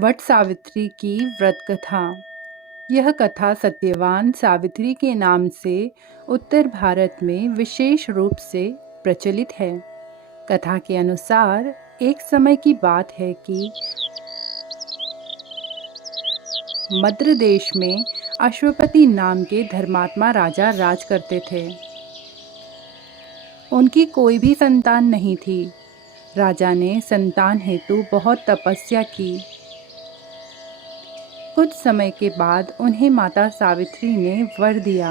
वट सावित्री की व्रत कथा। यह कथा सत्यवान सावित्री के नाम से उत्तर भारत में विशेष रूप से प्रचलित है। कथा के अनुसार एक समय की बात है कि मद्र देश में अश्वपति नाम के धर्मात्मा राजा राज करते थे। उनकी कोई भी संतान नहीं थी। राजा ने संतान हेतु बहुत तपस्या की। कुछ समय के बाद उन्हें माता सावित्री ने वर दिया।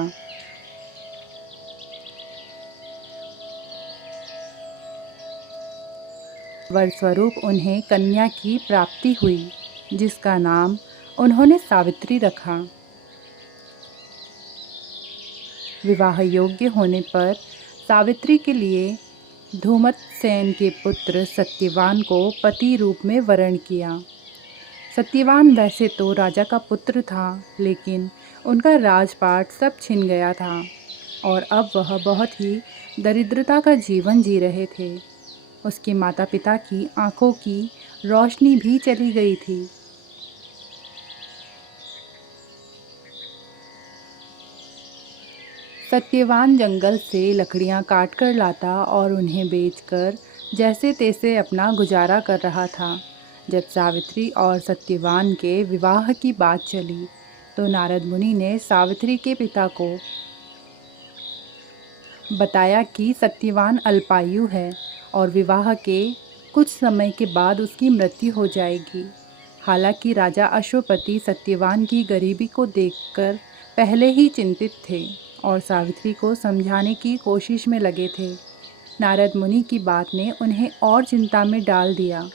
वर स्वरूप उन्हें कन्या की प्राप्ति हुई, जिसका नाम उन्होंने सावित्री रखा। विवाह योग्य होने पर सावित्री के लिए धूमत्सेन के पुत्र सत्यवान को पति रूप में वरण किया। सत्यवान वैसे तो राजा का पुत्र था, लेकिन उनका राजपाट सब छिन गया था और अब वह बहुत ही दरिद्रता का जीवन जी रहे थे। उसके माता पिता की आंखों की रोशनी भी चली गई थी। सत्यवान जंगल से लकड़ियां काट कर लाता और उन्हें बेचकर जैसे तैसे अपना गुजारा कर रहा था। जब सावित्री और सत्यवान के विवाह की बात चली तो नारद मुनि ने सावित्री के पिता को बताया कि सत्यवान अल्पायु है और विवाह के कुछ समय के बाद उसकी मृत्यु हो जाएगी। हालांकि राजा अश्वपति सत्यवान की गरीबी को देखकर पहले ही चिंतित थे और सावित्री को समझाने की कोशिश में लगे थे। नारद मुनि की बात ने उन्हें और चिंता में डाल दिया।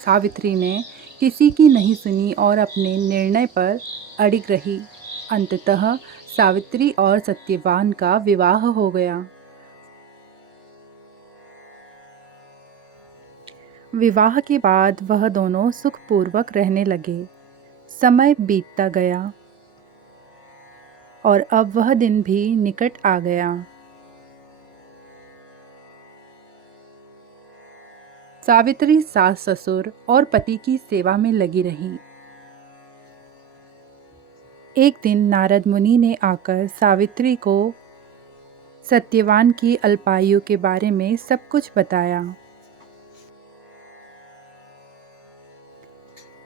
सावित्री ने किसी की नहीं सुनी और अपने निर्णय पर अड़िग रही। अंततः सावित्री और सत्यवान का विवाह हो गया। विवाह के बाद वह दोनों सुखपूर्वक रहने लगे। समय बीतता गया और अब वह दिन भी निकट आ गया। सावित्री सास ससुर और पति की सेवा में लगी रही। एक दिन नारद मुनि ने आकर सावित्री को सत्यवान की अल्पायु के बारे में सब कुछ बताया।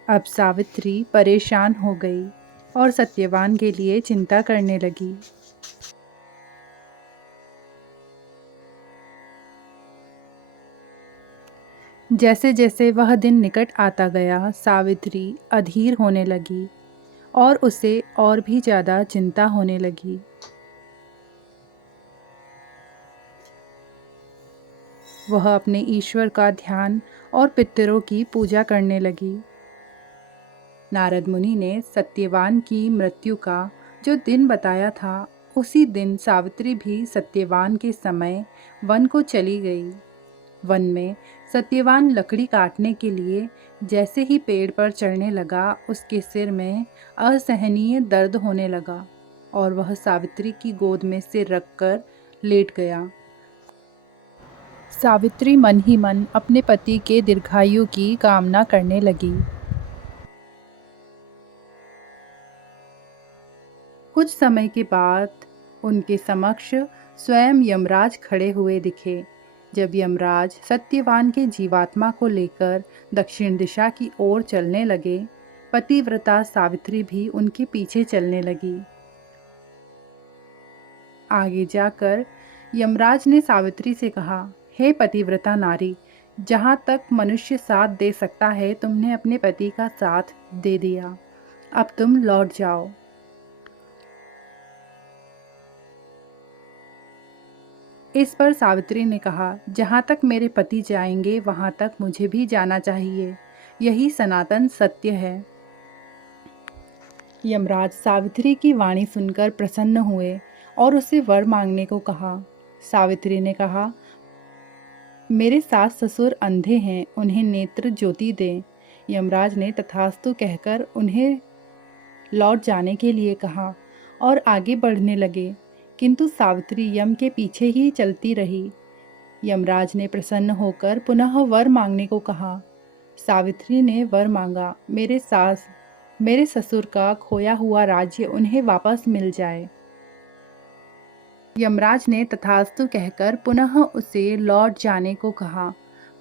अब सावित्री परेशान हो गई और सत्यवान के लिए चिंता करने लगी। जैसे जैसे वह दिन निकट आता गया, सावित्री अधीर होने लगी और उसे और भी ज़्यादा चिंता होने लगी। वह अपने ईश्वर का ध्यान और पितरों की पूजा करने लगी। नारद मुनि ने सत्यवान की मृत्यु का जो दिन बताया था, उसी दिन सावित्री भी सत्यवान के समय वन को चली गई। वन में सत्यवान लकड़ी काटने के लिए जैसे ही पेड़ पर चढ़ने लगा, उसके सिर में असहनीय दर्द होने लगा और वह सावित्री की गोद में सिर रखकर लेट गया। सावित्री मन ही मन अपने पति के दीर्घायु की कामना करने लगी। कुछ समय के बाद उनके समक्ष स्वयं यमराज खड़े हुए दिखे। जब यमराज सत्यवान के जीवात्मा को लेकर दक्षिण दिशा की ओर चलने लगे, पतिव्रता सावित्री भी उनके पीछे चलने लगी। आगे जाकर यमराज ने सावित्री से कहा, हे पतिव्रता नारी, जहाँ तक मनुष्य साथ दे सकता है, तुमने अपने पति का साथ दे दिया। अब तुम लौट जाओ। इस पर सावित्री ने कहा, जहाँ तक मेरे पति जाएंगे वहाँ तक मुझे भी जाना चाहिए। यही सनातन सत्य है। यमराज सावित्री की वाणी सुनकर प्रसन्न हुए और उसे वर मांगने को कहा। सावित्री ने कहा, मेरे सास ससुर अंधे हैं, उन्हें नेत्र ज्योति दें। यमराज ने तथास्तु कहकर उन्हें लौट जाने के लिए कहा और आगे बढ़ने लगे, किंतु सावित्री यम के पीछे ही चलती रही। यमराज ने प्रसन्न होकर पुनः वर मांगने को कहा। सावित्री ने वर मांगा, मेरे ससुर का खोया हुआ राज्य उन्हें वापस मिल जाए। यमराज ने तथास्तु कहकर पुनः उसे लौट जाने को कहा,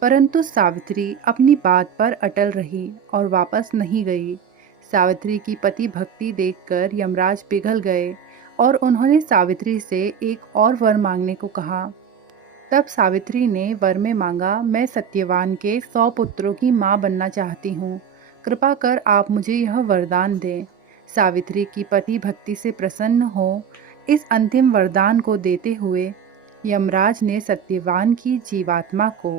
परंतु सावित्री अपनी बात पर अटल रही और वापस नहीं गई। सावित्री की पति भक्ति देखकर यमराज पिघल गए और उन्होंने सावित्री से एक और वर मांगने को कहा। तब सावित्री ने वर में मांगा, मैं सत्यवान के 100 पुत्रों की माँ बनना चाहती हूँ, कृपा कर आप मुझे यह वरदान दें। सावित्री की पति भक्ति से प्रसन्न हो इस अंतिम वरदान को देते हुए यमराज ने सत्यवान की जीवात्मा को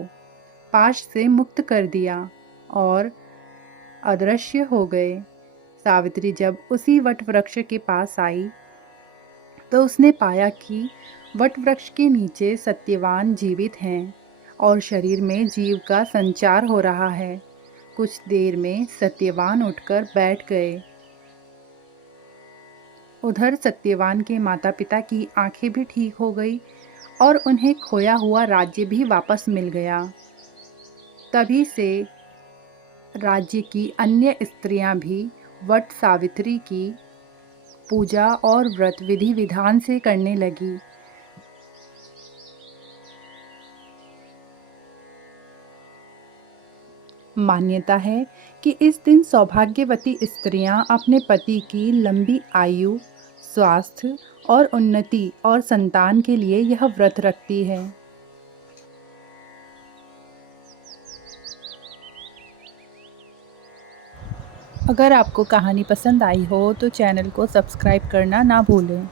पाश से मुक्त कर दिया और अदृश्य हो गए। सावित्री जब उसी वट वृक्ष के पास आई तो उसने पाया कि वट वृक्ष के नीचे सत्यवान जीवित हैं और शरीर में जीव का संचार हो रहा है। कुछ देर में सत्यवान उठकर बैठ गए। उधर सत्यवान के माता पिता की आंखें भी ठीक हो गई और उन्हें खोया हुआ राज्य भी वापस मिल गया। तभी से राज्य की अन्य स्त्रियां भी वट सावित्री की पूजा और व्रत विधि विधान से करने लगी। मान्यता है कि इस दिन सौभाग्यवती स्त्रियां अपने पति की लंबी आयु, स्वास्थ्य और उन्नति और संतान के लिए यह व्रत रखती है। अगर आपको कहानी पसंद आई हो तो चैनल को सब्सक्राइब करना ना भूलें।